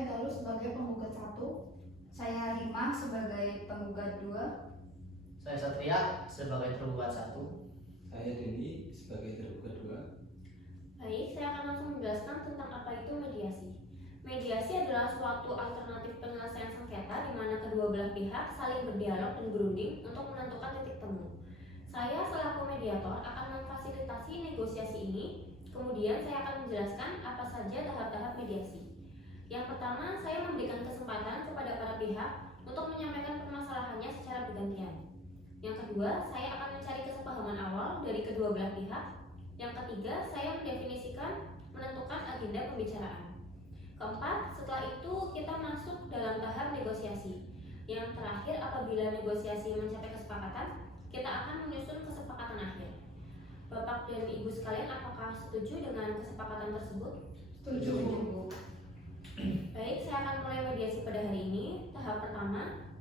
Saya Galuh sebagai penggugat 1. Saya Hima sebagai penggugat 2. Saya Satria sebagai tergugat 1. Saya Denny sebagai tergugat 2. Baik, saya akan langsung menjelaskan tentang apa itu mediasi. Mediasi adalah suatu alternatif penyelesaian sengketa di mana kedua belah pihak saling berdialog dan berunding untuk menentukan titik temu. Saya selaku mediator akan memfasilitasi negosiasi ini. Kemudian saya akan menjelaskan apa saja tahap-tahap mediasi. Yang pertama, saya memberikan kesempatan kepada para pihak untuk menyampaikan permasalahannya secara bergantian. Yang kedua, saya akan mencari kesepahaman awal dari kedua belah pihak. Yang ketiga, saya mendefinisikan menentukan agenda pembicaraan. Keempat, setelah itu kita masuk dalam tahap negosiasi. Yang terakhir, apabila negosiasi mencapai kesepakatan, kita akan menyusun kesepakatan akhir. Bapak dan Ibu sekalian, apakah setuju dengan kesepakatan tersebut? Setuju, Bu. Baik, saya akan mulai mediasi pada hari ini. Tahap pertama,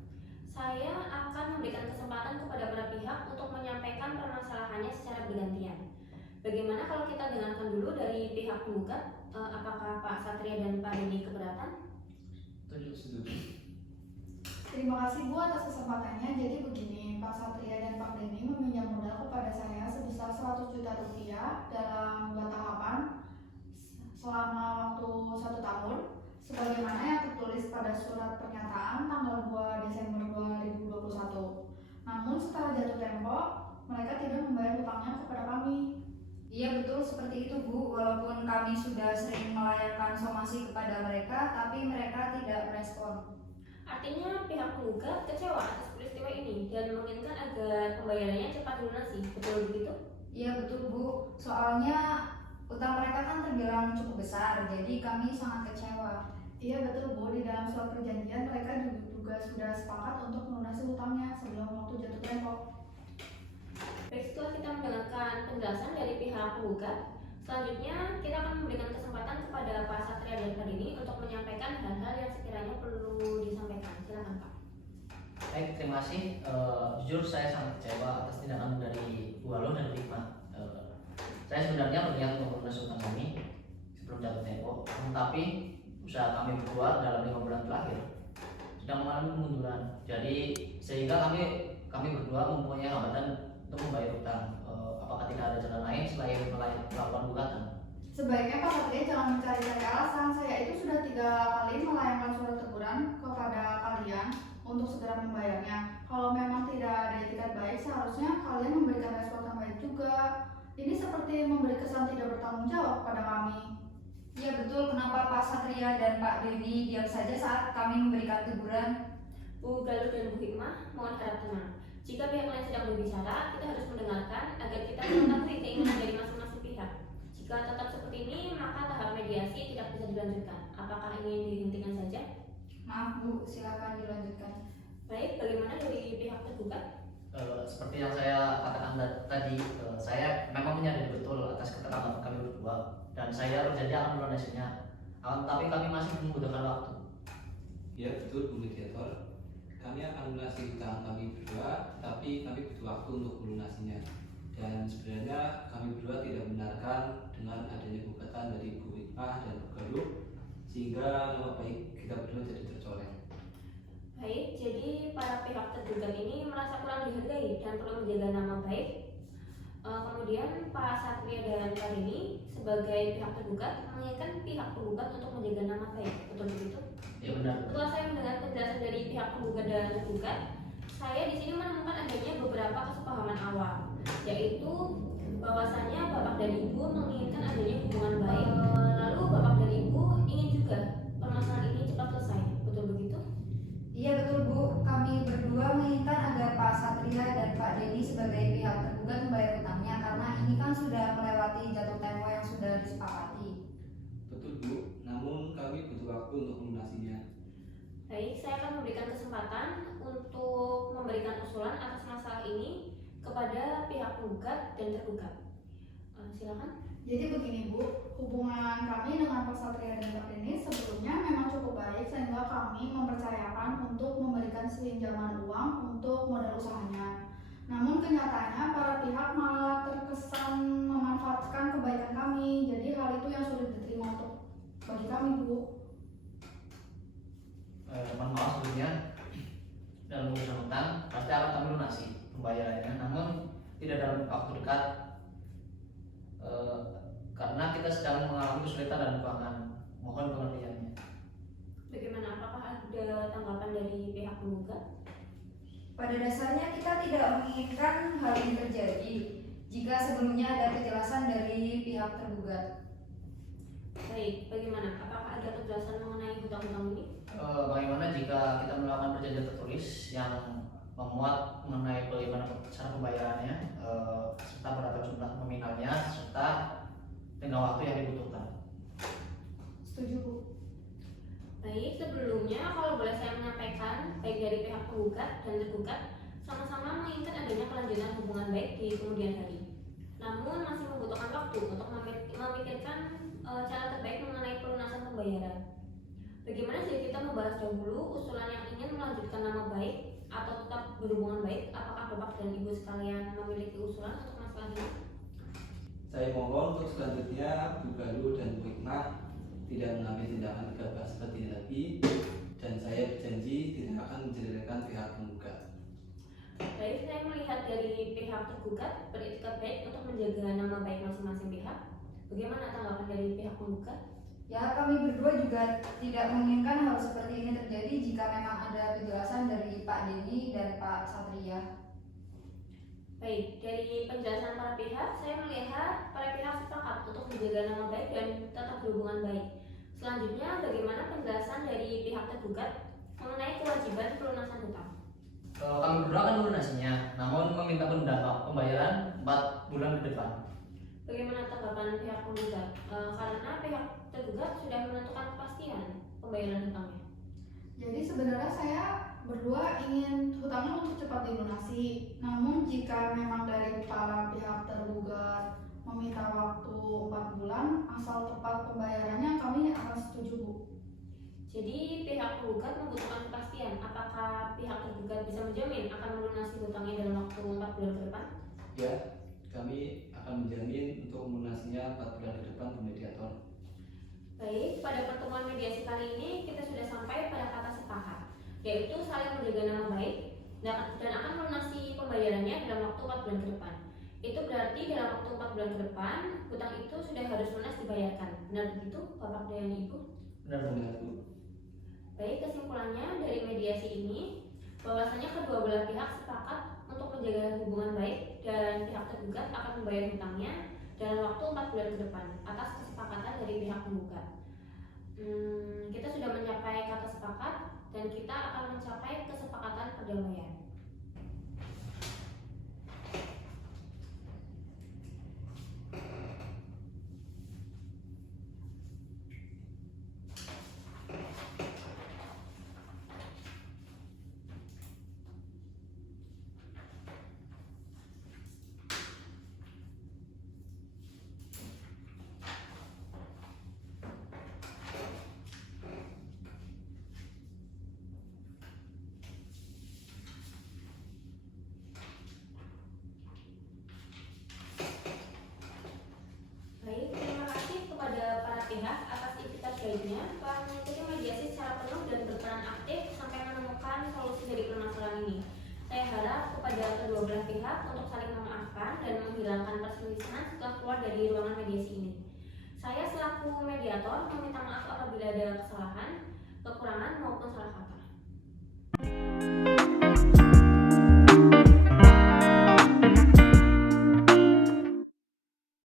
saya akan memberikan kesempatan kepada para pihak untuk menyampaikan permasalahannya secara bergantian. Bagaimana kalau kita dengarkan dulu dari pihak penggugat, apakah Pak Satria dan Pak Denny keberatan? Setuju. Terima kasih Bu atas kesempatannya. Jadi begini, Pak Satria dan Pak Denny meminjam modal kepada saya sebesar 100 juta rupiah dalam 2 tahapan selama waktu 1 tahun, sebagaimana yang tertulis pada surat pernyataan tanggal 2 Desember 2021. Namun setelah jatuh tempo, mereka tidak membayar hutangnya kepada kami. Iya betul seperti itu Bu, walaupun kami sudah sering melayangkan somasi kepada mereka, tapi mereka tidak merespon. Artinya pihak penggugat kecewa atas peristiwa ini dan menginginkan agar pembayarannya cepat dilunasi, betul begitu? Iya betul Bu, soalnya utang mereka kan terbilang cukup besar, jadi kami sangat kecewa. Iya betul Bu, di dalam surat perjanjian mereka juga sudah sepakat untuk melunasi hutangnya sebelum waktu jatuh tempo. Baik, setelah kita mendengarkan penjelasan dari pihak penggugat, selanjutnya kita akan memberikan kesempatan kepada Pak Satria dan Pak Denny untuk menyampaikan hal-hal yang sekiranya perlu disampaikan. Silakan Pak. Baik, terima kasih. Jujur saya sangat kecewa atas tindakan dari Bu Galuh dan Hikmah. Saya sebenarnya melihat melunas utang kami sebelum jatuh tempo, tetapi usaha kami berdua dalam 5 bulan terakhir sedang mengalami kemunduran. Jadi sehingga kami berdua mempunyai hambatan untuk membayar utang. Apakah tidak ada jalan lain selain melakukan gugatan? Sebaiknya Pak Satria jangan mencari-cari alasan. Saya itu sudah 3 kali melayangkan surat teguran kepada kalian untuk segera membayarnya. Kalau memang tidak ada itikat baik, seharusnya kalian memberikan respon yang baik juga. Ini seperti memberi kesan tidak bertanggung jawab pada kami. Iya betul, kenapa Pak Satria dan Pak Denny diam saja saat kami memberikan teguran? Bu Galuh dan Bu Hikmah, mohon harap tenang. Jika pihak lain sedang berbicara, kita harus mendengarkan agar kita mengetahui keinginan dari masing-masing pihak. Jika tetap seperti ini, maka tahap mediasi tidak bisa dilanjutkan. Apakah ingin dihentikan saja? Maaf Bu, silakan dilanjutkan. Baik, bagaimana dari pihak tergugat? Seperti yang saya katakan tadi, saya memang menyadari betul atas keterlambatan kami berdua dan saya berjanji akan melunasinya. Tapi kami masih membutuhkan waktu. Ya betul Bu Mediator. Kami akan melunasi hutang kami berdua, tapi kami butuh waktu untuk melunasinya. Dan sebenarnya kami berdua tidak membenarkan dengan adanya gugatan dari Bu Hikmah dan Bu Galuh, sehingga nama baik kita berdua jadi tercoreng. Baik, jadi para pihak tergugat ini merasa kurang dihargai dan perlu menjaga nama baik. Kemudian Pak Satria dan Pak Denny sebagai pihak tergugat menginginkan pihak penggugat untuk menjaga nama baik, betul begitu? Ya benar. Setelah saya mendengar penjelasan dari pihak penggugat dan tergugat, saya di sini menemukan adanya beberapa kesepahaman awal, yaitu bahwasannya Bapak dan Ibu menginginkan adanya hubungan baik, lalu Bapak dan Ibu ingin juga permasalahan ini cepat selesai, betul begitu? Iya betul Bu, kami berdua menginginkan agar Pak Satria dan Pak Denny sebagai pihak tergugat membayar utangnya karena ini kan sudah melewati jatuh tempo yang sudah disepakati. Betul Bu, namun kami butuh waktu untuk melunasinya. Baik, saya akan memberikan kesempatan untuk memberikan usulan atas masalah ini kepada pihak penggugat dan tergugat. Silakan. Jadi begini Bu, hubungan kami dengan Pak Satria dan Pak Denny sebelumnya memang cukup baik sehingga kami mempercayakan untuk memberikan pinjaman uang untuk modal usahanya. Namun kenyataannya para pihak malah terkesan memanfaatkan kebaikan kami. Jadi hal itu yang sulit diterima untuk bagi kami Bu. sebelumnya dalam urusan utang pasti akan kami lunasi pembayarannya, namun tidak dalam waktu dekat karena kita sedang mengalami kesulitan dan keuangan. Mohon pengertiannya. Bagaimana? Apakah ada tanggapan dari pihak penggugat? Pada dasarnya kita tidak menginginkan hal ini terjadi jika sebelumnya ada kejelasan dari pihak tergugat. Baik, bagaimana? Apakah ada kejelasan mengenai hutang-hutang ini? Bagaimana jika kita melakukan perjanjian tertulis yang memuat mengenai bagaimana cara pembayarannya, serta berapa jumlah nominalnya, serta tenggang waktu yang dibutuhkan. Setuju, Bu. Baik, sebelumnya kalau boleh saya menyampaikan, baik dari pihak penggugat dan tergugat sama-sama menginginkan adanya kelanjutan hubungan baik di kemudian hari. Namun masih membutuhkan waktu untuk memikirkan cara terbaik mengenai pelunasan pembayaran. Bagaimana jika kita membahas dahulu usulan yang ingin melanjutkan nama baik atau tetap berhubungan baik? Apakah Bapak dan Ibu sekalian memiliki usulan untuk masalah ini? Saya mohon untuk selanjutnya Bu Balu dan Bu Hikmah tidak mengambil tindakan gegabah seperti ini lagi, dan saya berjanji tidak akan menjelekkan pihak penggugat. Baik, saya melihat dari pihak tergugat beretikat baik untuk menjaga nama baik masing-masing pihak. Bagaimana tanggapan dari pihak penggugat? Ya, kami berdua juga tidak menginginkan hal seperti ini terjadi jika memang ada kejelasan dari Pak Denny dan Pak Satria. Baik, dari penjelasan para pihak, saya melihat para pihak sepakat untuk menjaga nama baik dan tetap berhubungan baik. Selanjutnya, bagaimana penjelasan dari pihak tergugat mengenai kewajiban pelunasan hutang? Kami berdua akan melunasinya, namun meminta penunda pembayaran 4 bulan ke depan. Bagaimana tanggapan pihak penggugat? Karena pihak tergugat sudah menentukan kepastian pembayaran hutangnya. Jadi sebenarnya saya berdua ingin hutangnya untuk cepat dilunasi. Namun jika memang dari para pihak tergugat meminta waktu 4 bulan asal tepat pembayarannya, kami akan setuju, Bu. Jadi pihak penggugat membutuhkan kepastian apakah pihak tergugat bisa menjamin akan melunasi hutangnya dalam waktu 4 bulan ke depan? Ya, kami akan menjamin untuk melunasinya 4 bulan ke depan ke mediator. Baik, pada pertemuan mediasi kali ini kita sudah sampai pada kata sepakat, yaitu saling menjaga nama baik dan akan melunasi pembayarannya dalam waktu 4 bulan ke depan. Itu berarti dalam waktu 4 bulan ke depan, hutang itu sudah harus lunas dibayarkan. Benar begitu, Bapak dan Ibu? Benar, Bu. Baik, kesimpulannya dari mediasi ini, bahwasanya kedua belah pihak sepakat untuk menjaga hubungan baik dan pihak tergugat akan membayar hutangnya dalam waktu 4 bulan ke depan atas kesepakatan dari pihak penggugat. Kita sudah mencapai kata sepakat dan kita akan mencapai kesepakatan perdamaian. Baik, terima kasih kepada para pihak atas itikat baiknya telah mengikuti mediasi secara penuh dan berperan aktif sampai menemukan solusi dari permasalahan ini. Saya harap kepada kedua belah pihak untuk saling memaafkan dan menghilangkan perselisihan setelah keluar dari ruangan mediasi ini. Saya selaku mediator meminta maaf apabila ada kesalahan.